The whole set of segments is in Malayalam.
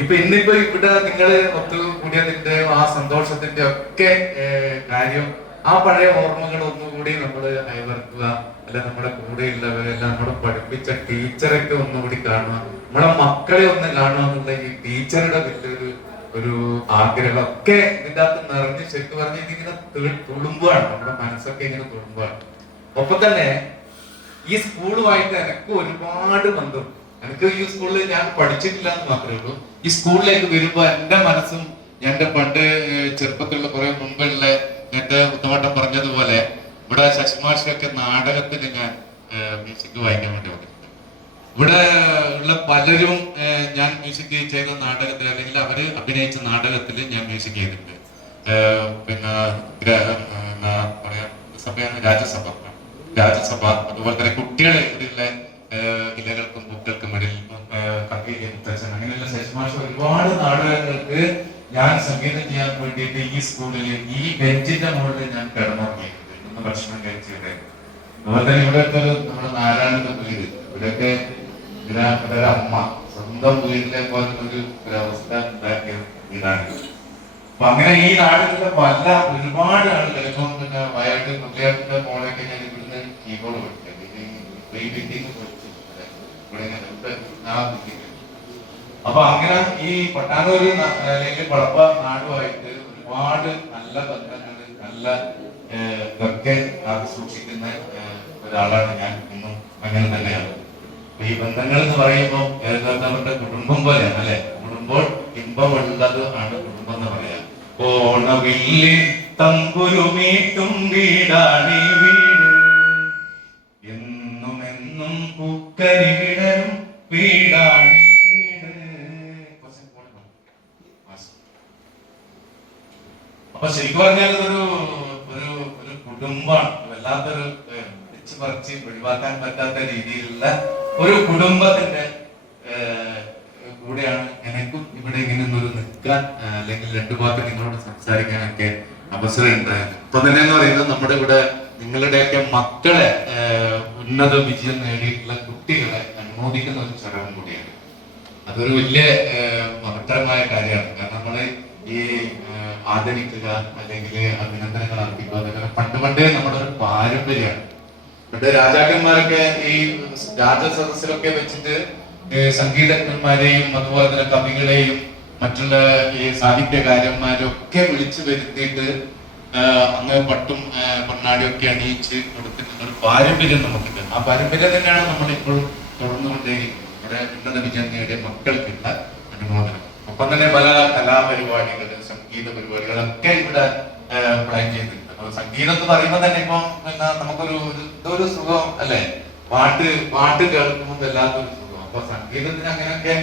ഇന്നിപ്പോ ഇവിടെ നിങ്ങള് ഒത്തുകൂടിയതിന്റെ ആ സന്തോഷത്തിന്റെ ഒക്കെ കാര്യം ആ പഴയ ഓർമ്മകൾ ഒന്നുകൂടി നമ്മൾ അയവർക്കുക, അല്ല നമ്മുടെ കൂടെയുള്ളവരെല്ലാം നമ്മളെ പഠിപ്പിച്ച ടീച്ചറൊക്കെ ഒന്നുകൂടി കാണുക, നമ്മളെ മക്കളെ ഒന്ന് കാണുക എന്നുള്ള ഈ ടീച്ചറുടെ വലിയൊരു ഒരു ആഗ്രഹം ഒക്കെ ഇതിന്റെ അകത്ത് നിറഞ്ഞ് ശരിക്കും പറഞ്ഞ ഇതിങ്ങനെ തുളുമ്പാണ്, നമ്മുടെ മനസ്സൊക്കെ ഇങ്ങനെ തുളുമ്പാണ്. ഒപ്പം തന്നെ ഈ സ്കൂളുമായിട്ട് എനിക്ക് ഒരുപാട് ബന്ധം. എനിക്ക് ഈ സ്കൂളിൽ ഞാൻ പഠിച്ചിട്ടില്ല എന്ന് മാത്രമേ ഉള്ളൂ. ഈ സ്കൂളിലേക്ക് വരുമ്പോ എന്റെ മനസ്സും എന്റെ പണ്ട് ചെറുപ്പത്തിലുള്ള കുറെ മുമ്പുള്ള എന്റെ ഉത്തമട്ടം പറഞ്ഞതുപോലെ ഇവിടെ ശശിമാഷൊക്കെ നാടകത്തിന് ഞാൻ മ്യൂസിക് വായിക്കാൻ വേണ്ടി വന്നിട്ടുണ്ട്. ഇവിടെ ഉള്ള പലരും ഞാൻ മ്യൂസിക് ചെയ്ത നാടകത്തിൽ അല്ലെങ്കിൽ അവര് അഭിനയിച്ച നാടകത്തിൽ ഞാൻ മ്യൂസിക് ചെയ്തിട്ടുണ്ട്. പിന്നെ എന്താ പറയാ സഭയാണ് രാജ്യസഭ, അതുപോലെ തന്നെ കുട്ടികളെ ഇവിടെയുള്ള ഇലകൾക്കും പൂക്കൾക്കും ഇടയിൽ അങ്ങനെയുള്ള ശശിമാഷ ഒരുപാട് നാടകങ്ങൾക്ക് ഞാൻ സംഗീതം ചെയ്യാൻ വേണ്ടിയിട്ട് ഈ സ്കൂളിൽ ഈ ബെഞ്ചിന്റെ മുകളിൽ ഞാൻ കിടന്നുറങ്ങിയിട്ടുണ്ട്. ഇന്ന് ഭക്ഷണം കഴിച്ചിട്ട് അതുപോലെ തന്നെ ഇവിടെയൊക്കെ നമ്മുടെ നാരായണന്റെ വീട്, ഇവിടെയൊക്കെ ഒരു അമ്മ സ്വന്തം വീട്ടിലെ പോലത്തെ ഒരു അവസ്ഥ ഉണ്ടാക്കിയ വീടാണ്. അപ്പൊ അങ്ങനെ ഈ നാട്ടിലുള്ള പല ഒരുപാട് ആളുകൾ ഇപ്പം പിന്നെ വയനാട് കുട്ടികളുടെ മോളൊക്കെ ഞാൻ ഇവിടുന്ന് കീബോർഡ് പഠിച്ചത് അപ്പൊ അങ്ങനെ ഈ പട്ടാനൂര് അല്ലെങ്കിൽ പടപ്പ നാടുമായിട്ട് ഒരുപാട് നല്ല ബന്ധങ്ങൾ, നല്ല ഇതൊക്കെ അത് സൂക്ഷിക്കുന്ന ഒരാളാണ് ഞാൻ. ഇന്നും അങ്ങനെ തന്നെയാണ്. ഈ ബന്ധങ്ങൾ എന്ന് പറയുമ്പോൾ അവരുടെ കുടുംബം പോലെയാണ് അല്ലെ. കുടുംബം ഇമ്പമുള്ളത് ആണ് കുടുംബം എന്ന് പറയാം. ഓണവില്ലിൽ തമ്പുരുമീട്ടും വീടാണീ വീട്, എന്നും എന്നും പൂക്കരിടരും വീടാണീ വീട്. അപ്പൊ ശരിക്കും പറഞ്ഞാൽ ഒരു ഒരു ഒരു കുടുംബമാണ്, വല്ലാത്തൊരു വെച്ച് പറിച്ച് ഒഴിവാക്കാൻ പറ്റാത്ത രീതിയിലുള്ള ഒരു കുടുംബത്തിന്റെ കൂടെയാണ് എനിക്കും ഇവിടെ ഇങ്ങനെ ഒരു നിൽക്കാൻ അല്ലെങ്കിൽ രണ്ടു ഭാഗത്ത് നിങ്ങളോട് സംസാരിക്കാനൊക്കെ അവസരം ഉണ്ടായത്. ഇപ്പൊ തന്നെ എന്ന് പറയുന്നത് നമ്മുടെ ഇവിടെ നിങ്ങളുടെയൊക്കെ മക്കളെ ഉന്നത വിജയം നേടിയിട്ടുള്ള കുട്ടികളെ അനുമോദിക്കുന്ന ഒരു ചടങ്ങ് കൂടിയാണ്. അതൊരു വലിയ മഹത്തരമായ കാര്യമാണ്. കാരണം നമ്മള് ഈ ആദരിക്കുക അല്ലെങ്കിൽ അഭിനന്ദനങ്ങൾ അർപ്പിക്കുക അതൊക്കെ പണ്ടേ നമ്മുടെ ഒരു പാരമ്പര്യമാണ്. പണ്ട് രാജാക്കന്മാരൊക്കെ ഈ രാജസദസ്സിലൊക്കെ വെച്ചിട്ട് സംഗീതജ്ഞന്മാരെയും അതുപോലെ തന്നെ കവികളെയും മറ്റുള്ള ഈ സാഹിത്യകാരന്മാരും ഒക്കെ വിളിച്ചു വരുത്തിയിട്ട് അങ്ങ് പട്ടും പൊന്നാടിയൊക്കെ അണിയിച്ച് കൊടുത്തിട്ടുള്ള ഒരു പാരമ്പര്യം നമുക്കുണ്ട്. ആ പാരമ്പര്യം തന്നെയാണ് നമ്മൾ ഇപ്പോഴും തുടർന്നുകൊണ്ടേയിരിക്കുന്നത്. ഇവിടെ ഉന്നത വിജയം നേടിയ മക്കൾക്കുള്ള അനുമോദനം. ഒപ്പം തന്നെ പല കലാപരിപാടികൾ, സംഗീത പരിപാടികളൊക്കെ ഇവിടെ പ്ലാൻ ചെയ്തിട്ടുണ്ട്. അപ്പൊ സംഗീതം എന്ന് പറയുമ്പോൾ തന്നെ ഇപ്പം പിന്നെ നമുക്കൊരു ഇതൊരു സുഖം അല്ലെ, പാട്ട് കേൾക്കുമ്പോൾ വല്ലാത്തൊരു സുഖം. അപ്പൊ സംഗീതത്തിന് അങ്ങനെയൊക്കെ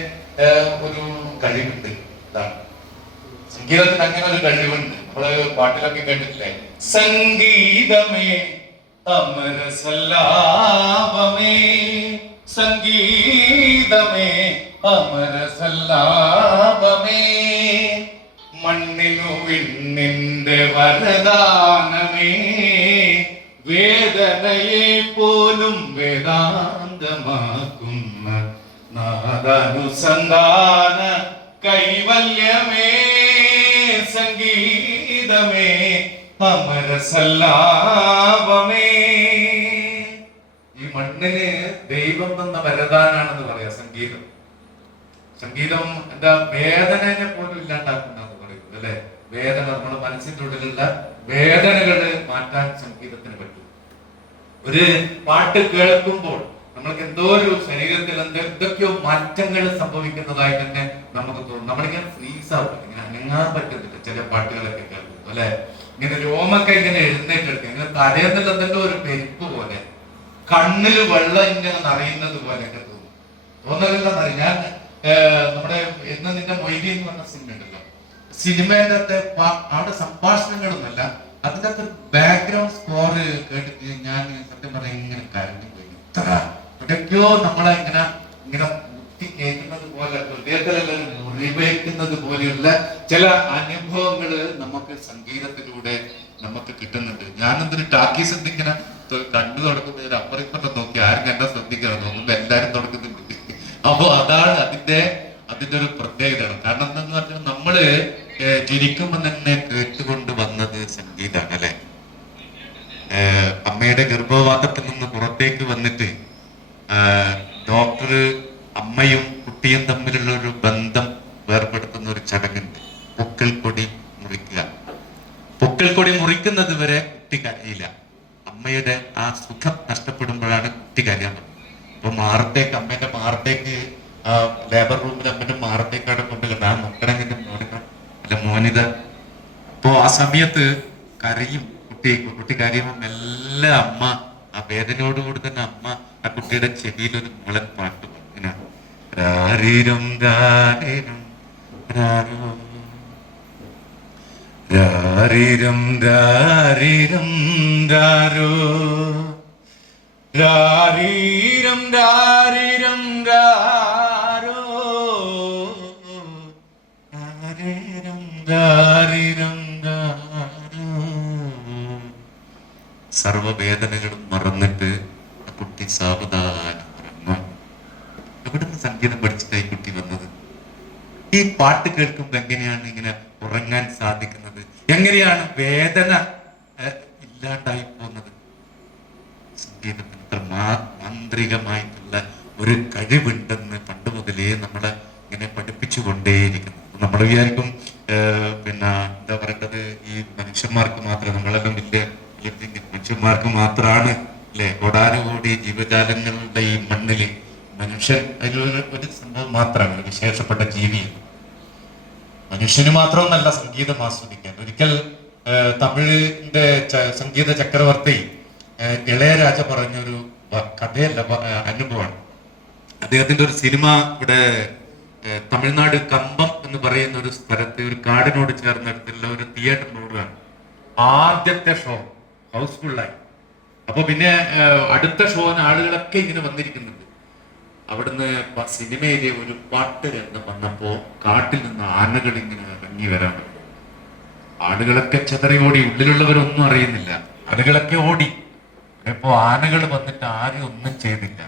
ഒരു കഴിവുണ്ട്. സംഗീതത്തിന് അങ്ങനെ ഒരു കഴിവുണ്ട്. നമ്മള് പാട്ടിലൊക്കെ കേട്ടിട്ടില്ലേ, സംഗീതമേ അമരസല്ലാപമേ, സംഗീതമേ അമരസല്ലാപമേ, മണ്ണിനു വിണ്ണിന്റെ വരദാനമേ, വേദനയെ പോലും വേദാന്തമാക്കുന്ന നാദാനുസന്ധാന കൈവല്യമേ, സംഗീതമേ അമരസല്ലാപമേ. ഈ മണ്ണിന് ദൈവം തന്ന വരദാനാണെന്ന് പറയാം സംഗീതം. സംഗീതം എന്താ വേദനയെ പോലും ഇല്ലാണ്ടാക്കുന്നെന്ന് പറയുന്നത് അല്ലെ. വേദന, നമ്മുടെ മനസ്സിന്റെ ഉള്ളിലുള്ള വേദനകള് മാറ്റാൻ സംഗീതത്തിന് പറ്റും. ഒരു പാട്ട് കേൾക്കുമ്പോൾ നമ്മൾക്ക് എന്തോ ഒരു ശരീരത്തിൽ എന്തൊക്കെയോ മാറ്റങ്ങൾ സംഭവിക്കുന്നതായി തന്നെ നമുക്ക് തോന്നും. നമ്മളിങ്ങനെ ഫ്രീസ് ആവും, ഇങ്ങനെ അനങ്ങാൻ പറ്റുന്നില്ല ചില പാട്ടുകളൊക്കെ കേൾക്കും അല്ലെ. ഇങ്ങനെ രോമൊക്കെ ഇങ്ങനെ എഴുന്നേറ്റെടുക്കുക, ഇങ്ങനെ തടയുന്നില്ല എന്തെങ്കിലും ഒരു പെരുപ്പ് പോലെ, കണ്ണില് വെള്ളം ഇങ്ങനെ നിറയുന്നത് പോലെയൊക്കെ തോന്നും. തോന്നലെന്നറിയാം. ഞാൻ നമ്മുടെ എന്ന് നിന്റെ മൊയ്തി എന്ന് പറഞ്ഞ സിനിമ ഉണ്ടല്ലോ, സിനിമേന്റെ അവിടെ സംഭാഷണങ്ങളൊന്നുമല്ല, അതിന്റെ അകത്ത് ബാക്ക്ഗ്രൗണ്ട് സ്കോർ കേട്ടിട്ട് ഞാൻ സത്യം പറഞ്ഞ ഇങ്ങനെ കരഞ്ഞു പോയി. ഇത്ര എവിടേക്കോ നമ്മളെ ഇങ്ങനെ ഇങ്ങനെ മുത്തി കേൾക്കുന്നത് പോലെ, ഹൃദയത്തിലെല്ലാം മുറിവേക്കുന്നത് പോലെയുള്ള ചില അനുഭവങ്ങള് നമുക്ക് സംഗീതത്തിലൂടെ നമുക്ക് കിട്ടുന്നുണ്ട്. ഞാനെന്തൊരു ടാക്കീസ് എന്തിങ്ങനെ കണ്ടു തുടങ്ങുമ്പോൾ ഞാൻ അപ്പുറം നോക്കി ആരും കണ്ടാ ശ്രദ്ധിക്കാതെ നോക്കുമ്പോ എല്ലാരും തുടങ്ങുന്നുണ്ട്. അപ്പൊ അതാണ് അതിന്റെ അതിന്റെ ഒരു പ്രത്യേകതയാണ്. കാരണം എന്താന്ന് പറഞ്ഞാൽ നമ്മള് ജനിക്കുമ്പോൾ തന്നെ കേട്ടുകൊണ്ട് വന്നത് സംഗീതമാണ് അല്ലെ. അമ്മയുടെ ഗർഭപാത്രത്തിൽ നിന്ന് പുറത്തേക്ക് വന്നിട്ട് ഡോക്ടർ അമ്മയും കുട്ടിയും തമ്മിലുള്ള ഒരു ബന്ധം വേർപെടുത്തുന്ന ഒരു ചടങ്ങുണ്ട്, പൊക്കിൾ കൊടി മുറിക്കുക. പൊക്കിൾ കൊടി മുറിക്കുന്നത് വരെ കുട്ടി കരയില്ല. അമ്മയുടെ ആ സുഖം നഷ്ടപ്പെടുമ്പോഴാണ് കുട്ടി കരയാൻ പറ്റുന്നത്. അപ്പൊ മാറത്തേക്ക്, അമ്മേന്റെ മാറത്തേക്ക്, ലേബർ റൂമിൽ അമ്മേന്റെ മാറത്തേക്കാണ് കൊണ്ടുവരുന്നത്. ആ നോക്കണമെങ്കിൽ അല്ല മോനിത. അപ്പോ ആ സമയത്ത് കരയും കുട്ടി കരയുമ്പോൾ മെല്ലെ അമ്മ ആ വേദനയോടുകൂടി തന്നെ അമ്മ ആ കുട്ടിയുടെ ചെവിയിൽ ഒരു മുളൻ പാട്ട് ഇങ്ങനെ രാരീരം രാരീരം രാരോ രാരീരം രാരീരം രാരോ രാരീരം രാരീരം രാരോ രാരീരം രാരീരം രാരോ. സർവവേദനകളും മറന്നിട്ട് ആ കുട്ടി സാവധാനം ഉറങ്ങും. എവിടുന്ന് സംഗീതം പഠിച്ചിട്ടായി കുട്ടി വന്നത്? ഈ പാട്ട് കേൾക്കുമ്പോൾ എങ്ങനെയാണ് ഇങ്ങനെ ഉറങ്ങാൻ സാധിക്കുന്നത്? എങ്ങനെയാണ് വേദന ഇല്ലാണ്ടായി പോകുന്നത്? സംഗീതത്തിന് അത്ര മാന്ത്രികമായിട്ടുള്ള ഒരു കഴിവുണ്ടെന്ന് പണ്ട് മുതലേ നമ്മളെ ഇങ്ങനെ പഠിപ്പിച്ചു കൊണ്ടേയിരിക്കുന്നു. നമ്മൾ വിചാരിക്കും പിന്നെ എന്താ പറയേണ്ടത്, ഈ മനുഷ്യന്മാർക്ക് മാത്രം, നമ്മളെല്ലാം വലിയ മനുഷ്യന്മാർക്ക് മാത്രമാണ് അല്ലെ, കോടാനുകൂടി ജീവജാലങ്ങളുടെ ഈ മണ്ണില് മനുഷ്യൻ ഒരു സംഭവം മാത്രമാണ്, വിശേഷപ്പെട്ട ജീവിയാണ്. മനുഷ്യന് മാത്രമൊന്നല്ല സംഗീതം ആസ്വദിക്കാൻ. ഒരിക്കൽ തമിഴിന്റെ സംഗീത ചക്രവർത്തി ഇളയരാജ പറഞ്ഞൊരു കഥയല്ല, അനുഭവമാണ്. അദ്ദേഹത്തിന്റെ ഒരു സിനിമ ഇവിടെ തമിഴ്നാട് കമ്പം എന്ന് പറയുന്ന ഒരു സ്ഥലത്ത് ഒരു കാടിനോട് ചേർന്നിടത്തുള്ള ഒരു തിയേറ്റർ റോഡാണ്. ആദ്യത്തെ ഷോ ഹൗസ്ഫുള്ളായി. അപ്പൊ പിന്നെ അടുത്ത ഷോന് ആളുകളൊക്കെ ഇങ്ങനെ വന്നിരിക്കുന്നുണ്ട്. അവിടുന്ന് സിനിമയിലെ ഒരു പാട്ട് രംഗം വന്നപ്പോ കാട്ടിൽ നിന്ന് ആനകൾ ഇങ്ങനെ ഇറങ്ങി വരാൻ പറ്റും. ആളുകളൊക്കെ ചെതറി ഓടി, ഉള്ളിലുള്ളവരൊന്നും അറിയുന്നില്ല. ആളുകളൊക്കെ ഓടി. ഇപ്പോ ആനകൾ വന്നിട്ട് ആരും ഒന്നും ചെയ്തില്ല.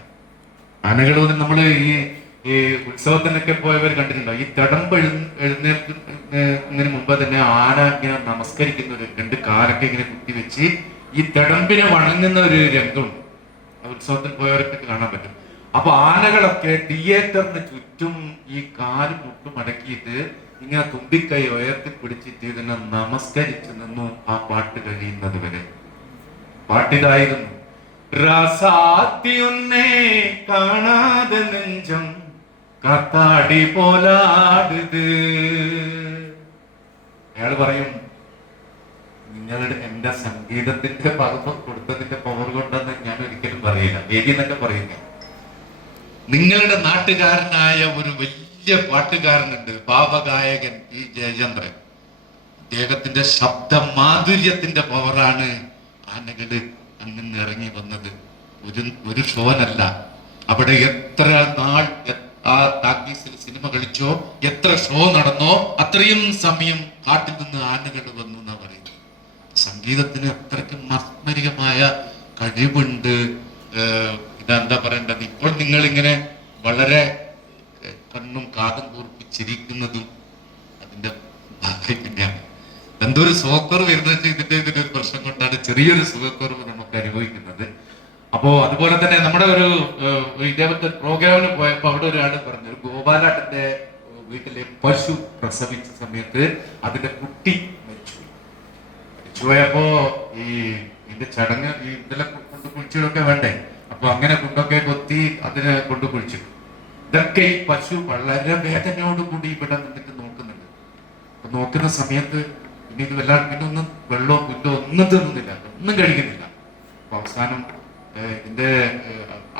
ആനകൾ വന്ന് നമ്മള് ഈ ഉത്സവത്തിനൊക്കെ പോയവർ കണ്ടിട്ടുണ്ടോ? ഈ തിടമ്പ് എഴുന്നേൽക്കുന്നതിന് മുമ്പ് തന്നെ ആന ഇങ്ങനെ നമസ്കരിക്കുന്ന ഒരു രണ്ട് കാലൊക്കെ ഇങ്ങനെ കുത്തിവെച്ച് ഈ തിടമ്പിനെ വണങ്ങുന്ന ഒരു രംഗമുണ്ട്. ഉത്സവത്തിൽ പോയവരൊക്കെ കാണാൻ പറ്റും. അപ്പൊ ആനകളൊക്കെ തിയേറ്ററിന് ചുറ്റും ഈ കാല് മുട്ട് മടക്കിയിട്ട് ഇങ്ങനെ തുമ്പിക്കൈ ഉയർത്തി പിടിച്ചിട്ട് ഇതിനെ നമസ്കരിച്ചു നിന്നു ആ പാട്ട് കഴിയുന്നത് വരെ. പാട്ടിതായിരുന്നു, റസാത്തിയൊന്നേ കാണാതെ നെഞ്ചം കാത്താടി പോലാടുത്. അയാൾ പറയും, നിങ്ങളുടെ എന്റെ സംഗീതത്തിന്റെ പകർപ്പ് കൊടുത്തതിന്റെ പവർ കൊണ്ടെന്ന് ഞാൻ ഒരിക്കലും പറയില്ല, വേദി എന്നൊക്കെ പറയുന്നു. നിങ്ങളുടെ നാട്ടുകാരനായ ഒരു വലിയ പാട്ടുകാരനുണ്ട്, പാപഗായകൻ ഈ ജയചന്ദ്രൻ. അദ്ദേഹത്തിന്റെ ശബ്ദ മാധുര്യത്തിന്റെ പവറാണ് ആനകള് അങ്ങനെ ഇറങ്ങി വന്നത്. ഒരു ഷോനല്ല, അവിടെ എത്ര നാൾ ആ ടാക്കീസിൽ സിനിമ കളിച്ചോ, എത്ര ഷോ നടന്നോ, അത്രയും സമയം കാട്ടിൽ നിന്ന് ആനകൾ വന്നു എന്നാ പറയുന്നത്. സംഗീതത്തിന് അത്രയ്ക്ക് മാസ്മരികമായ കഴിവുണ്ട്. ഇതെന്താ പറയേണ്ടത്, ഇപ്പോൾ നിങ്ങളിങ്ങനെ വളരെ കണ്ണും കാതും കൂർപ്പിച്ചിരിക്കുന്നതും അതിന്റെ ഭാഗ്യം തന്നെയാണ്. എന്തൊരു സുഖക്കുറവ് വരുന്നത് ഇതിന്റെ ഒരു പ്രശ്നം കൊണ്ടാണ് ചെറിയൊരു സുഖക്കുറവ് നമുക്ക് അനുഭവിക്കുന്നത്. അപ്പോ അതുപോലെ തന്നെ നമ്മുടെ ഒരു ഇതേപോലത്തെ പ്രോഗ്രാമിന് പോയപ്പോ അവിടെ ഒരാൾ പറഞ്ഞു, ഒരു ഗോപാലാട്ടന്റെ വീട്ടിലെ പശു പ്രസവിച്ച സമയത്ത് അതിന്റെ കുട്ടി മരിച്ചുപോയപ്പോ ഈ ഇതിന്റെ ചടങ്ങ് ഈ ഇതിലെ കൊണ്ട് കുഴിച്ചിടൊക്കെ വേണ്ടേ. അപ്പൊ അങ്ങനെ കൊണ്ടൊക്കെ കൊത്തി അതിനെ കൊണ്ട് കുഴിച്ചു. ഇതൊക്കെ ഈ പശു വളരെ വേദനയോടുകൂടി ഇവിടെ നിന്നിട്ട് നോക്കുന്നുണ്ട്. അപ്പൊ നോക്കുന്ന സമയത്ത് പിന്നെ ഇത് വല്ലാതെ പിന്നെ ഒന്നും വെള്ളമോ പുല്ലോ ഒന്നും തിന്നുന്നില്ല, ഒന്നും കഴിക്കുന്നില്ല. അപ്പൊ അവസാനം ഇതിന്റെ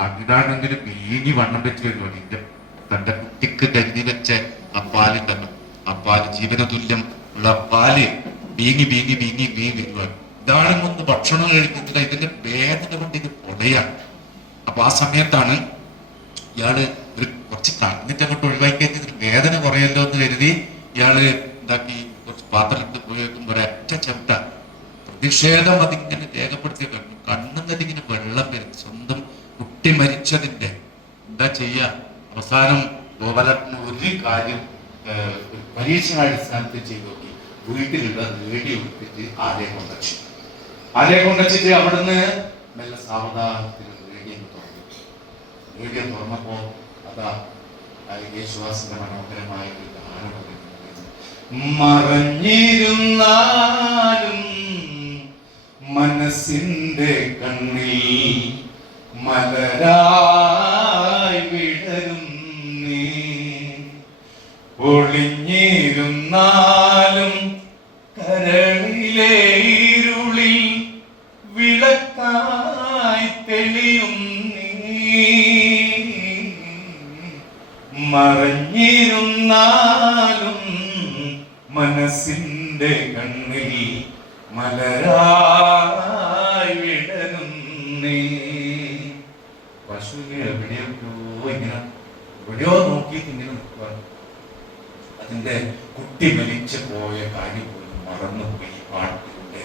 അതാണെങ്കിൽ വീങ്ങി വണ്ണം വെച്ച് വരുവാണ്. ഇതിന്റെ തന്റെ കുട്ടിക്ക് കരുതി വെച്ച ആ പാലുണ്ടല്ലോ, ആ പാല് ജീവന തുല്യം ഉള്ള പാല് വീങ്ങി വീങ്ങി വീങ്ങി വീങ്ങി വരുവാണ്. ഇതാണ് ഒന്ന് ഭക്ഷണം കഴിക്കുന്നില്ല, ഇതിന്റെ വേദന കൊണ്ട് ഇത് പൊടയാണ്. അപ്പൊ ആ സമയത്താണ് ഇയാള് ഒരു കുറച്ച് കളഞ്ഞിട്ട് അങ്ങോട്ട് ഒഴിവാക്കിയത് വേദന കുറയല്ലോ എന്ന് കരുതി ഇയാള് എന്താക്കി കുറച്ച് പാത്രത്തിൽ പോയി വെക്കുമ്പോ ഒരൊറ്റ ചെണ്ട പ്രതിഷേധം അതിങ്ങനെ രേഖപ്പെടുത്തി കഴിഞ്ഞു. കണ്ണുന്നതിങ്ങനെ വെള്ളം വരുന്നു. സ്വന്തം കുട്ടി മരിച്ചതിന്റെ എന്താ ചെയ്യാ, അവസാനം ഗോപാലന് ഒരു കാര്യം പരീക്ഷണാടിസ്ഥാനത്തിൽ ചെയ്തു നോക്കി. വീട്ടിലുള്ള റേഡിയോ എടുത്തിട്ട് ആലയെ കൊണ്ടുവച്ചിട്ട് അവിടുന്ന് മെല്ലെ സാവധാനത്തിൽ റേഡിയോ തുറന്നപ്പോ അതാ യേശുദാസിന്റെ മനോഹരമായ ഒരു ഗാനം മറഞ്ഞിരുന്നാലും മനസ്സിന്റെ കണ്ണിൽ മലരായി വിടരും നീ, ഒളിഞ്ഞിരുന്നാലും കരളിലെ ഇരുളിൽ വിളക്കായി തെളിയും നീ, മറഞ്ഞിരുന്നാലും മനസ്സിന്റെ കണ്ണിൽ മലരായി വിടരും നീ. പശുവിനെ എവിടെയോ നോക്കിയിട്ട് ഇങ്ങനെ നിൽക്കുക. അതിന്റെ കുട്ടി മരിച്ചു പോയ കാര്യം പോലും മറന്നുപോയി. പാട്ടിലൂടെ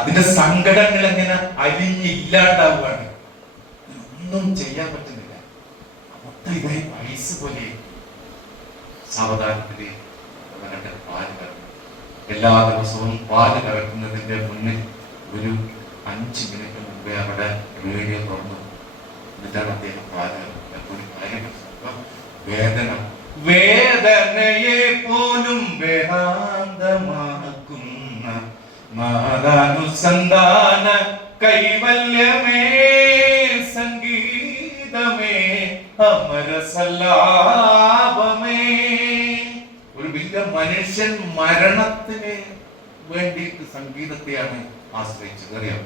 അതിന്റെ സങ്കടങ്ങൾ എങ്ങനെ അലിഞ്ഞില്ലാണ്ടാവുകയാണ്. ഒന്നും ചെയ്യാൻ പറ്റുന്നില്ല. മൊത്തം ഇതേ വയസ്സ് പോലെ സാവധാനത്തില് അവരുടെ പാല് കറക്കും. എല്ലാ ദിവസവും പാല് കറക്കുന്നതിന്റെ മുന്നിൽ ഒരു 5 മിനിറ്റ് മുമ്പേ അവിടെ റേഡിയോ തുറന്നു. എന്നിട്ടാണ് അദ്ദേഹം പാല് ഒരു കാര്യം വേദനയെ പോലും വേദാന്തമാക്കുന്ന നാദാനുസന്ധാന കൈവല്യമേ, സംഗീതമേ അമരസല്ലാപമേ. ഒരു വലിയ മനുഷ്യൻ മരണത്തിന് വേണ്ടിയിട്ട് സംഗീതത്തെയാണ് ആശ്രയിച്ചത്. അറിയാം,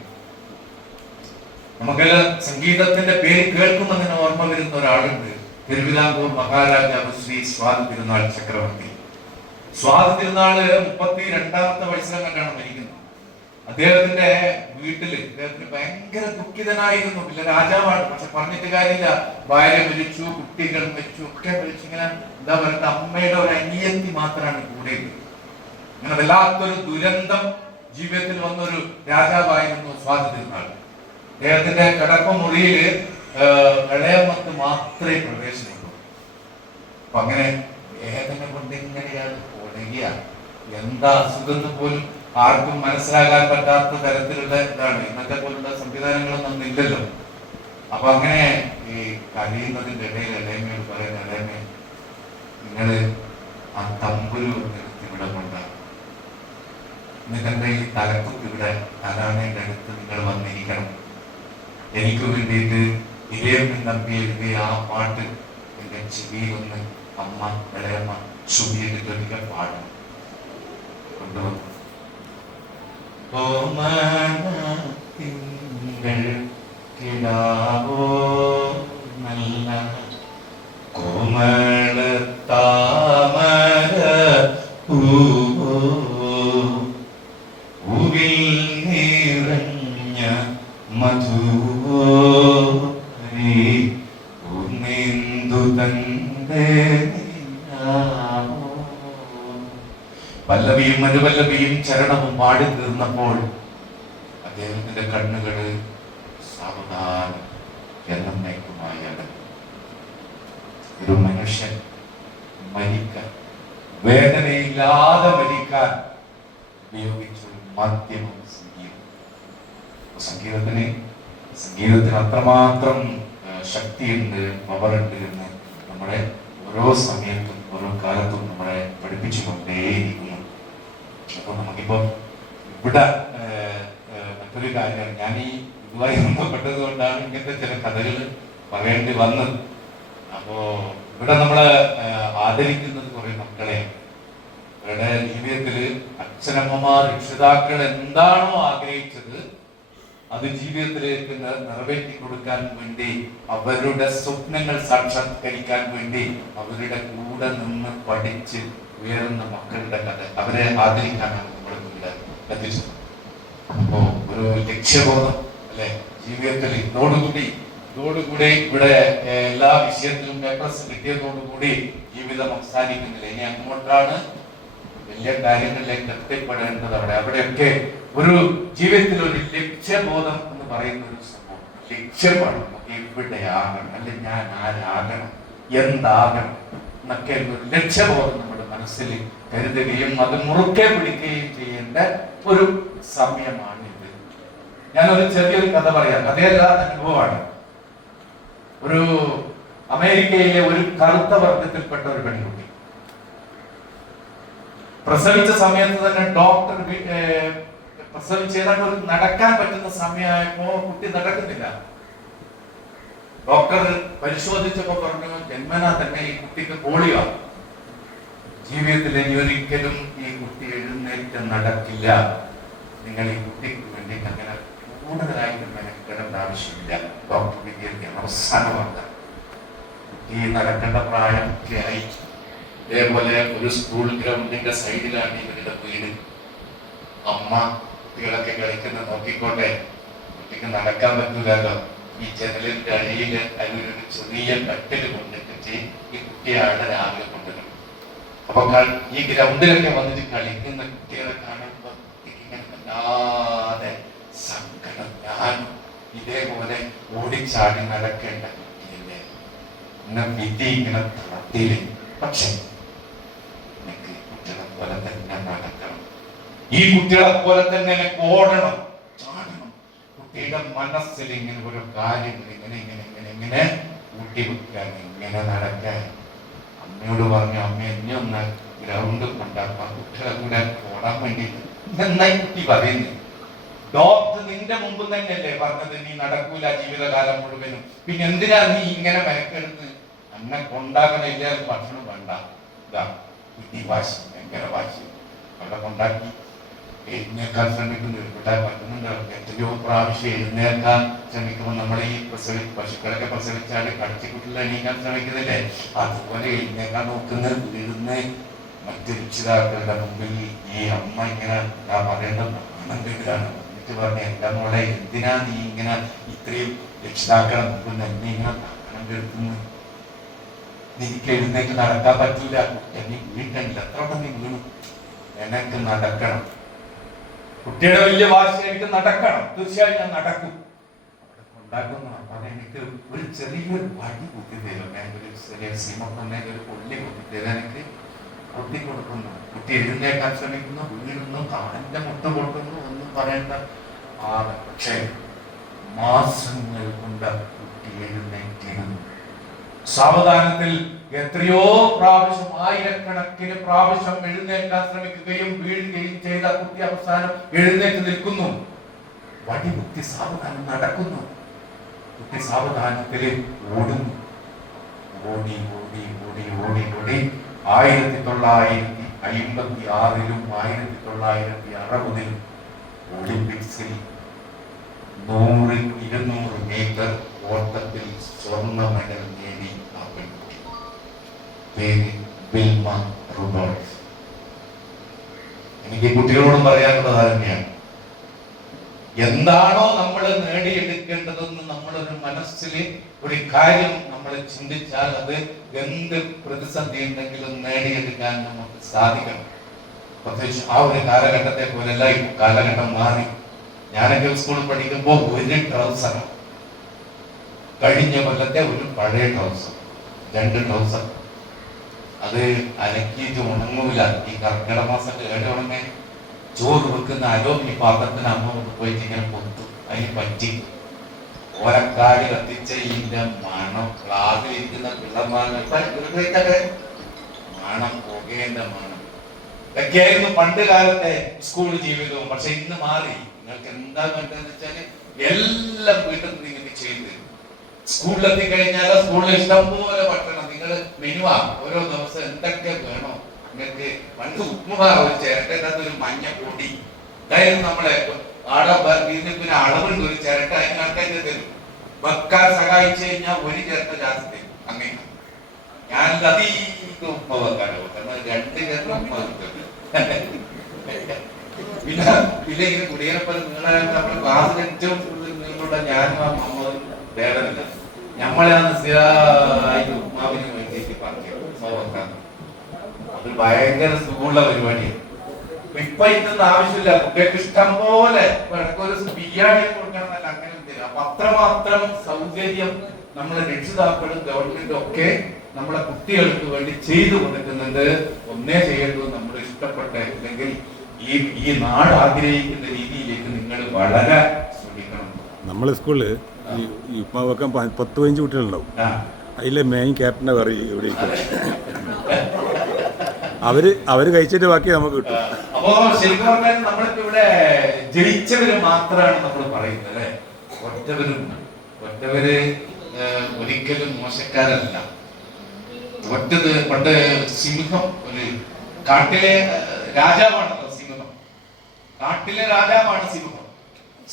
നമുക്കെല്ലാം സംഗീതത്തിന്റെ പേര് കേൾക്കുമ്പോൾ തന്നെ ഓർമ്മ വരുന്ന ഒരാളുണ്ട്. തിരുവിതാംകൂർ മഹാരാജാവ് ശ്രീ സ്വാതി തിരുനാൾ ചക്രവർത്തി. സ്വാതി തിരുനാള് 32ാമത്തെ വയസ്സിലാണ് മരിക്കുന്നത്. അദ്ദേഹത്തിന്റെ വീട്ടില് അദ്ദേഹത്തിന് ഭയങ്കര ദുഃഖിതനായിരുന്നു. പിന്നെ രാജാവാണ്, പക്ഷെ പറഞ്ഞിട്ട് കാര്യമില്ല. ഭാര്യ മരിച്ചു, കുട്ടികൾ മരിച്ചു, ഒക്കെ മരിച്ചു. ഇങ്ങനെ എന്താ പറയുക, അമ്മയുടെ ഒരു അനിയത്തി മാത്രമാണ് കൂടെ. ഇങ്ങനെ വല്ലാത്തൊരു ദുരന്തം ജീവിതത്തിൽ വന്നൊരു രാജാവായിരുന്നു സ്വാതി തിരുനാൾ. അദ്ദേഹത്തിന്റെ കിടപ്പുമുറിയില് ഇളയമ്മക്ക് മാത്രമേ പ്രവേശനമുള്ളൂ. അപ്പൊ അങ്ങനെ വേദന കൊണ്ട് ഇങ്ങനെയാണ് ഉടങ്ങിയ എന്താ അസുഖം പോലും ആർക്കും മനസ്സിലാകാൻ പറ്റാത്ത തരത്തിലുള്ള ഇതാണ്. ഇന്നത്തെ പോലുള്ള സംവിധാനങ്ങളൊന്നും ഇല്ലല്ലോ. അപ്പൊ അങ്ങനെ ഈ കഴിയുന്നതിന്റെ ഇടയിൽ ഇളയമയോട് പറയുന്ന, ഇളയമേ, നിങ്ങള് ആ തമ്പുരു ഇവിടെ കൊണ്ടാണ്, നിങ്ങളുടെ ഈ തലക്കുത്ത് ഇവിടെ തലാണയുടെ അടുത്ത് നിങ്ങൾ വന്നിരിക്കണം. എനിക്ക് വേണ്ടിയിട്ട് ഇരയമ്മൻ നമ്പി എഴുതിയ ആ പാട്ട് എന്റെ ചെവിയിൽ ഒന്ന് അമ്മ ഇളയമ്മ ചുവിയിട്ട് ഒരിക്കൽ പാടും കൊണ്ടുവന്നു. തിങ്കൾ കിടാവോ നല്ല കോമള താമര പൂവോ, പൂവിൽ നിറഞ്ഞ മധുവോ, പൂർണ്ണിന്ദു തന്റെ പല്ലവിയും അനുപല്ലവിയും ചരണവും പാടി തീർന്നപ്പോൾ അദ്ദേഹത്തിന്റെ കണ്ണുകള് സാവധാനം എന്നേക്കുമായി അടങ്ങി. ഒരു മനുഷ്യൻ മരിക്കാൻ, വേദനയില്ലാതെ മരിക്കാൻ ഉപയോഗിച്ച ഒരു മാധ്യമം സംഗീതം. സംഗീതത്തിന് അത്രമാത്രം ശക്തിയുണ്ട്, പവറുണ്ട് എന്ന് നമ്മുടെ ഓരോ സമയത്തും ഓരോ കാലത്തും നമ്മളെ പഠിപ്പിച്ചുകൊണ്ടേയിരിക്കുന്നു. അപ്പൊ നമുക്കിപ്പോ ഇവിടെ മറ്റൊരു കാര്യമാണ്, ഞാൻ ഈ ഇതുമായി ബന്ധപ്പെട്ടത് കൊണ്ടാണ് ഇങ്ങനത്തെ ചില കഥകൾ പറയേണ്ടി വന്നത്. അപ്പോ ഇവിടെ നമ്മള് ആദരിക്കുന്നത് കുറെ മക്കളെയാണ്. അവരുടെ ജീവിതത്തില് അച്ഛനമ്മമാർ, രക്ഷിതാക്കൾ എന്താണോ ആഗ്രഹിച്ചത് അത് ജീവിതത്തിലേക്ക് നിറവേറ്റി കൊടുക്കാൻ വേണ്ടി, അവരുടെ സ്വപ്നങ്ങൾ സാക്ഷാത്കരിക്കാൻ വേണ്ടി അവരുടെ കൂടെ നിന്ന് പഠിച്ച് ഉയർന്ന മക്കളുടെ കഥ, അവരെ ആദരിക്കാനാണ് നമ്മുടെ ഇവിടെ എത്തിച്ചത്. അപ്പോ ഒരു ലക്ഷ്യബോധം അല്ലെ ജീവിതത്തിൽ ഇതോടുകൂടി ഇവിടെ എല്ലാ വിഷയത്തിലും പേപ്പർസ് കിട്ടിയതോടുകൂടി ജീവിതം അവസാനിക്കുന്നില്ല. ഇനി അങ്ങോട്ടാണ് വലിയ കാര്യങ്ങളിലേക്ക് എത്തിപ്പെടേണ്ടത്. അവിടെയൊക്കെ ഒരു ജീവിതത്തിൽ ഒരു ലക്ഷ്യബോധം എന്ന് പറയുന്ന ഒരു സംഭവം, ലക്ഷ്യമാണ് നമുക്ക് എവിടെ ആകണം, അല്ലെ ഞാൻ ആരാകണം, എന്താകണം എന്നൊക്കെ ഒരു ലക്ഷ്യബോധം നമ്മുടെ മനസ്സിൽ കരുതുകയും അത് മുറുക്കെ പിടിക്കുകയും ചെയ്യേണ്ട ഒരു സമയമാണിത്. ഞാനൊരു ചെറിയൊരു കഥ പറയാം. കഥയല്ല, അനുഭവമാണ്. ഒരു അമേരിക്കയിലെ ഒരു കറുത്ത വർഗത്തിൽപ്പെട്ട ഒരു പെൺകുട്ടി പ്രസവിച്ച സമയത്ത് തന്നെ ഡോക്ടർ പ്രസവിച്ച് ഏതാണ്ട് ഒരു നടക്കാൻ പറ്റുന്ന സമയമായപ്പോ കുട്ടി നടക്കുന്നില്ല. ഡോക്ടർ പരിശോധിച്ചപ്പോ പറഞ്ഞു, ജന്മനാ തന്നെ ഈ കുട്ടിക്ക് പോളിയോ, ജീവിതത്തിൽ ഇനി ഒരിക്കലും ഈ കുട്ടി എഴുന്നേറ്റ് നടക്കില്ല, നിങ്ങൾ ഈ കുട്ടിക്ക് വേണ്ടി അങ്ങനെ കൂടുതലായിട്ട് മെനക്കെടേണ്ട ആവശ്യമില്ല. ഡോക്ടർ വിദ്യാർത്ഥിയാണ് അവസാന വാർത്ത. കുട്ടി നടക്കേണ്ട പ്രായമൊക്കെയായി. ഇതേപോലെ ഒരു സ്കൂൾ ഗ്രൗണ്ടിന്റെ സൈഡിലാണ് ഇവരുടെ വീട്. അമ്മ കുട്ടികളൊക്കെ കളിക്കുന്ന നോക്കിക്കോട്ടെ, കുട്ടിക്ക് നടക്കാൻ പറ്റൂലല്ലോ. ഈ ജനലിന്റെ അടിയില് അതിലൊരു ചെറിയ കട്ടില് കൊണ്ടിട്ട് ഈ കുട്ടിയാണ് രാവിലെ കൊണ്ടുവരുന്നത്. അപ്പൊ ഈ ഗ്രൗണ്ടിലൊക്കെ വന്നിട്ട് കളിക്കുന്ന കുട്ടികളെ കാണുമ്പോൾ ഇങ്ങനെ വല്ലാതെ സങ്കടം. ഞാൻ ഇതേപോലെ ഓടിച്ചാടി നടക്കേണ്ട കുട്ടിയല്ലേ, ഇങ്ങനെ വിധി ഇങ്ങനെ തളർത്തിയില്ലേ. പക്ഷെ എനിക്ക് കുട്ടികളെ പോലെ തന്നെ നടക്കണം, ഈ കുട്ടികളെ പോലെ തന്നെ എനിക്ക് ഓടണം, ചാടണം. കുട്ടിയുടെ മനസ്സിൽ ഇങ്ങനെ ഒരു കാര്യങ്ങൾ ഇങ്ങനെ ഇങ്ങനെ ഇങ്ങനെ ഇങ്ങനെ കൂട്ടി വെക്കാൻ, ഇങ്ങനെ നടക്കാൻ. അമ്മയോട് പറഞ്ഞു, അമ്മ എന്നെ ഒന്ന് ഗ്രൗണ്ട് കൊണ്ടാക്കാം, കുട്ടികളെ കൂടെ ഓടാൻ വേണ്ടിയിട്ട്. നന്നായി കുട്ടി പറയുന്നു. ഡോക്ടർ നിന്റെ മുമ്പ് തന്നെയല്ലേ പറഞ്ഞത് നീ നടക്കൂല ജീവിതകാലം മുഴുവനും, പിന്നെ എന്തിനാ നീ ഇങ്ങനെ മെനക്കെടുത്ത്? അന്നെ കൊണ്ടാക്കണില്ല, ഭക്ഷണം വേണ്ട. ഇതാ കുട്ടി വാശി, ഭയങ്കര വാശി. അവിടെ കൊണ്ടാക്കി എഴുന്നേൽക്കാൻ ശ്രമിക്കുന്നു, ഇവിടെ പറ്റുന്നുണ്ട്. എത്രയോ പ്രാവശ്യം എഴുന്നേൽക്കാൻ ശ്രമിക്കുമ്പോൾ നമ്മൾ ഈ പശുക്കളൊക്കെ പ്രസവിച്ചാല് കടിച്ചുകുട്ടികൾ എണീക്കാൻ ശ്രമിക്കുന്നില്ലേ, അതുപോലെ എഴുന്നേൽക്കാൻ നോക്കുന്നത് വീഴുന്ന മറ്റു രക്ഷിതാക്കളുടെ മുമ്പിൽ ഈ അമ്മ ഇങ്ങനെ പറയേണ്ടത് ആണെങ്കിലാണ്. എന്നിട്ട് പറഞ്ഞ എന്റെ മോളെ, എന്തിനാ നീ ഇങ്ങനെ ഇത്രയും രക്ഷിതാക്കളെ മുമ്പിൽ എന്നെ ഇങ്ങനെ താക്കണം കേൾക്കുന്നു? എനിക്ക് എഴുന്നേറ്റ് നടക്കാൻ പറ്റൂല, നീ വീട്ടണില്ല, എത്ര നീ വീണു, എനക്ക് നടക്കണം. കുട്ടിയുടെ വലിയ വാശിയായിട്ട് നടക്കണം, തീർച്ചയായും ഞാൻ നടക്കും. അവിടെ കൊണ്ടാക്കുന്നു. അപ്പൊ എനിക്ക് ഒരു ചെറിയൊരു വടി കുത്തി തരും, ഒരു ചെറിയ സീമക്കൊന്നെ ഒരു കൊള്ളി കുത്തി തരും, എനിക്ക് കൊത്തി കൊടുക്കുന്നു. കുട്ടി എഴുന്നേക്കാൻ ശ്രമിക്കുന്നു, വീഴുന്നു, കാലിന്റെ മുട്ട കൊടുക്കുന്നു, ഒന്നും പറയേണ്ട. പക്ഷേ മാസങ്ങൾ കൊണ്ട് കുട്ടി എഴുന്നേറ്റിരുന്നു. സാവധാനത്തിൽ എത്രയോ പ്രാവശ്യം, ആയിരക്കണക്കിന് പ്രാവശ്യം എഴുന്നേൽക്കാൻ ശ്രമിക്കുകയും വീഴുകയും ചെയ്ത കുട്ടി അവസാനം എഴുന്നേറ്റ് നിൽക്കുന്നു. വടി കുത്തി സാവധാനം നടക്കുന്നു. കുട്ടി സാവധാനത്തിൽ ഓടുന്നു. ഓടി ഓടി ഓടി ഓടി ഓടി 1956-ലും 1960-ലും ഒളിമ്പിക്സിൽ 100-200 മീറ്റർ ഓട്ടത്തിൽ സ്വർണ്ണ മെഡൽ നേടി ആ പെൺകുട്ടി. പേര് വിൽമ റുഡോൾഫ്. എനിക്ക് കുട്ടികളോടും പറയാനുള്ളത് തന്നെയാണ്, എന്താണോ നമ്മൾ നേടിയെടുക്കേണ്ടതെന്ന് നമ്മളൊരു മനസ്സിൽ ഒരു കാര്യം നമ്മൾ ചിന്തിച്ചാൽ അത് എന്ത് പ്രതിസന്ധി ഉണ്ടെങ്കിലും നേടിയെടുക്കാൻ നമുക്ക് സാധിക്കണം. പ്രത്യേകിച്ച് ആ ഒരു കാലഘട്ടത്തെ പോലെയല്ല ഇപ്പൊ കാലഘട്ടം മാറി. ഞാനൊക്കെ സ്കൂളിൽ പഠിക്കുമ്പോൾ ഒരു ട്രൗസറാണ്, കഴിഞ്ഞ കൊല്ലത്തെ ഒരു പഴയ ട്രൗസർ, 2 ട്രൗസർ. അത് അലക്കിയിട്ട് ഉണങ്ങൂല. ഈ കർക്കിടക മാസം കേട് ഉണങ്ങി ചോറ് വെക്കുന്ന അലോമിനി പാത്രത്തിന് അമ്മ പോയിട്ട് ഇങ്ങനെ പൊത്തു, അതിന് പറ്റി ഓരക്കാട് കത്തിച്ച ഇതിന്റെ മണം, ക്ലാസ്സിലിരിക്കുന്ന പിള്ളമാനൊക്കെ മണം, പുകേന്റെ മണം. ഇതൊക്കെയായിരുന്നു പണ്ട് കാലത്തെ സ്കൂൾ ജീവിതവും. പക്ഷെ ഇന്ന് മാറി. നിങ്ങൾക്ക് എന്താ വേണ്ടതെന്ന് വെച്ചാല് എല്ലാം വീട്ടിൽ നിന്ന് ഇങ്ങനെ ചെയ്ത് സ്കൂളിലെത്തി കഴിഞ്ഞാൽ സ്കൂളിൽ ഇഷ്ടംപോലെ ഭക്ഷണം. നിങ്ങൾ മെനുവാ ഓരോ ദിവസം എന്തൊക്കെ വേണോ നിങ്ങൾക്ക്. പണ്ട് ഉപ്പുമാ ഒരു ചിരട്ടകത്ത് ഒരു മഞ്ഞ പൊടി ഇതായിരുന്നു നമ്മളെ ആടെ. പിന്നെ അളവുണ്ട്, ഒരു ചിരട്ട അതിനകത്തേക്ക് തരും. വെക്കാൻ സഹായിച്ചു കഴിഞ്ഞാൽ ഒരു ചിരട്ട ജാസ്തി തരും. അങ്ങനെ ഞാനിത് അധികം ഉപ്പ വെക്കാനോ, കാരണം 2 ചിരട്ട ഉപ്പ വെക്കും. പിന്നെ ഇങ്ങനെ കുടിയേറപ്പത് നിങ്ങളെ നമ്മുടെ ക്ലാസ്സിൽ ഏറ്റവും കൂടുതൽ നിങ്ങളുടെ ഞാനും ആ അമ്മയും വേദനയില്ല. നമ്മളാണ് സ്ഥിരമായിട്ട് ഉപ്മാവിന് വേണ്ടിയിട്ട് പറഞ്ഞു ഉപ്പ വെക്കാൻ. അത് ഭയങ്കര സുഖമുള്ള പരിപാടിയാണ്. ഇപ്പൊ ഇതൊന്നും ആവശ്യമില്ല. കുട്ടികൾക്ക് ഇഷ്ടം പോലെ ഒരു ബിരിയാണി കൊടുക്കണം എന്നല്ല, അങ്ങനെ എന്തിനാ. അപ്പൊ അത്രമാത്രം സൗകര്യം നമ്മുടെ രക്ഷിതാക്കളും ഗവൺമെന്റും ഒക്കെ നമ്മുടെ കുട്ടികൾക്ക് വേണ്ടി ചെയ്തു കൊടുക്കുന്നുണ്ട്. ഒന്നേ ചെയ്യേണ്ടത് നമ്മൾ ഇഷ്ടപ്പെട്ട അല്ലെങ്കിൽ ഈ നാട് ആഗ്രഹിക്കുന്ന രീതിയിലേക്ക് നിങ്ങൾ വളരെ ശ്രമിക്കണം. നമ്മളെ സ്കൂളിൽ ഈ ഉപ്പ വെക്കാൻ 10-15 കുട്ടികളുണ്ടാവും. ആ, അതിലെ മെയിൻ ക്യാപ്റ്റനെ പറയും ഇവിടെ അവര് കഴിച്ചിട്ട് ബാക്കി നമുക്ക് കിട്ടും. അപ്പോ ശരിക്കും പറഞ്ഞാൽ നമ്മളിപ്പോ ഇവിടെ ജയിച്ചവര് മാത്രമാണ് നമ്മൾ പറയുന്നത് അല്ലെ. ഒറ്റവര് ഒരിക്കലും മോശക്കാരല്ല. ഒറ്റത് പണ്ട് സിംഹം ഒരു കാട്ടിലെ രാജാവാണല്ലോ സിംഹം. കാട്ടിലെ രാജാവാണ് സിംഹം.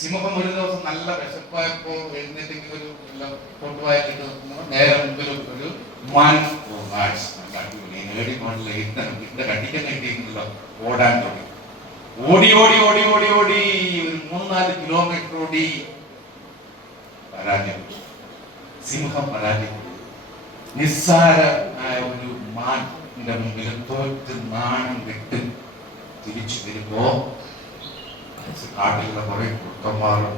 സിംഹം ഒരു ദിവസം നല്ല വിശപ്പായപ്പോ എഴുന്നേറ്റെങ്കിൽ ഒരു കൊണ്ടുപോയാൽ നേരെ മുമ്പിൽ ഒരു മാൻ കണ്ടിക്കാൻ കിട്ടിയിരുന്നല്ലോ. ഓടാൻ തുടങ്ങി. ഓടി ഓടി ഓടി ഓടി ഓടി ഒരു 3-4 കിലോമീറ്റർ ഓടി. പരാജയം. സിംഹം പരാജയം. നിസ്സാരമായ ഒരു മാനിന്റെ മുമ്പിൽ തോറ്റ് നാണം വിട്ട് തിരിച്ചു വരുമ്പോ കാട്ടിലുള്ള കുറെ കുട്ടന്മാരും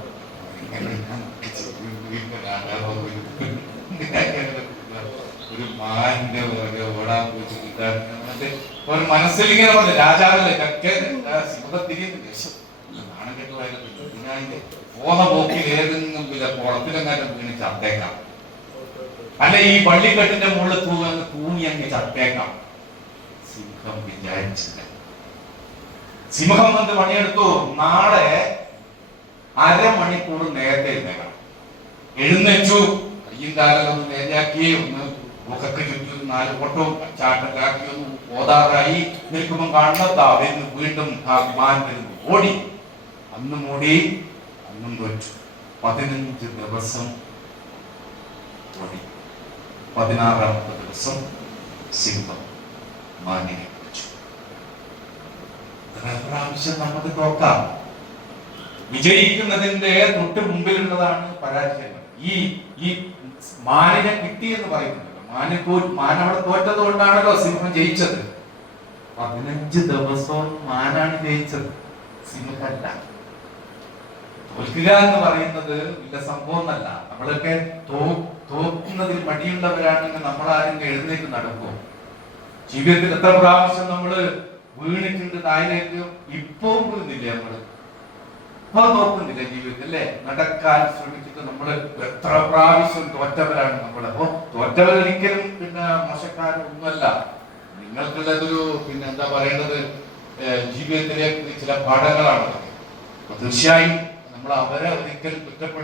ഒരു മാനിന്റെ ഓടാൻ പോയിട്ട് ഒരു മനസ്സിൽ ഇങ്ങനെ പറഞ്ഞു രാജാവല്ലേ സിംഹത്തിരിയുന്ന നാണം കെട്ടുമായിരുന്നു. പോന്ന പോക്കിൽ ഏതെങ്കിലും കുളത്തിലെങ്ങാനും വീണ് ചത്തേക്കാം, അല്ല ഈ പള്ളിക്കെട്ടിന്റെ മുകളിൽ തൂങ്ങി അങ്ങ് ചത്തേക്കാം. സിംഹം വിചാരിച്ചില്ല. സിംഹം എന്ത് പണിയെടുത്തു? നാളെ അരമണിക്കൂർ നേരത്തെ എഴുന്നേറ്റു. കയ്യും കാലൊന്ന് നേരാക്കി, ഒന്ന് മുഖക്ക് ചുറ്റും 4 ഓട്ടവും ചാട്ടക്കാക്കി ഒന്ന് ഓതാറായി നിൽക്കുമ്പോൾ കാണുന്നതാ വരുന്നു. വീണ്ടും ആ വിമാനം വരുന്നു. ഓടി. അന്നും ഓടി, അന്നും തോറ്റു. 15 ദിവസം ഓടി. 16ാമത്തെ ദിവസം സിംഹം മാനിനെ പിടിച്ചു. പ്രാവശ്യം നമുക്ക് തോക്കാം. വിജയിക്കുന്നതിന്റെ തൊട്ട് മുമ്പിലുള്ളതാണ് പരാജയങ്ങൾ. ഈ മാനിനെ കിട്ടി എന്ന് പറയുന്നത് മാൻ അവിടെ തോറ്റത് കൊണ്ടാണല്ലോ സിംഹം ജയിച്ചത്. 15 ദിവസവും മാനാണ് ജയിച്ചത്, സിംഹമല്ല. തോൽക്കുക എന്ന് പറയുന്നത് വലിയ സംഭവമല്ല. നമ്മളൊക്കെ തോക്കുന്നതിൽ മടിയുള്ളവരാണെങ്കിൽ നമ്മളാരും എഴുന്നേറ്റ് നടക്കും. ജീവിതത്തിൽ എത്ര പ്രാവശ്യം നമ്മള് വീണിട്ടുണ്ട് താഴേക്ക്. ഇപ്പവും വീഴുന്നില്ലേ നമ്മള്? ഇപ്പൊ നോക്കുന്നില്ല ജീവിതത്തിൽ അല്ലേ? നടക്കാൻ ശ്രമിച്ചിട്ട് നമ്മള് എത്ര പ്രാവശ്യം തോറ്റവരാണ് നമ്മള്. അപ്പൊ തോറ്റവരൊരിക്കലും പിന്നെ മോശക്കാരൊന്നുമല്ല. നിങ്ങൾക്കുള്ളതൊരു എന്താ പറയേണ്ടത്, ജീവിതത്തിലെ ചില പാഠങ്ങളാണ്. തീർച്ചയായും നമ്മൾ അവരെ ഒരിക്കലും കുറ്റപ്പെടുത്തി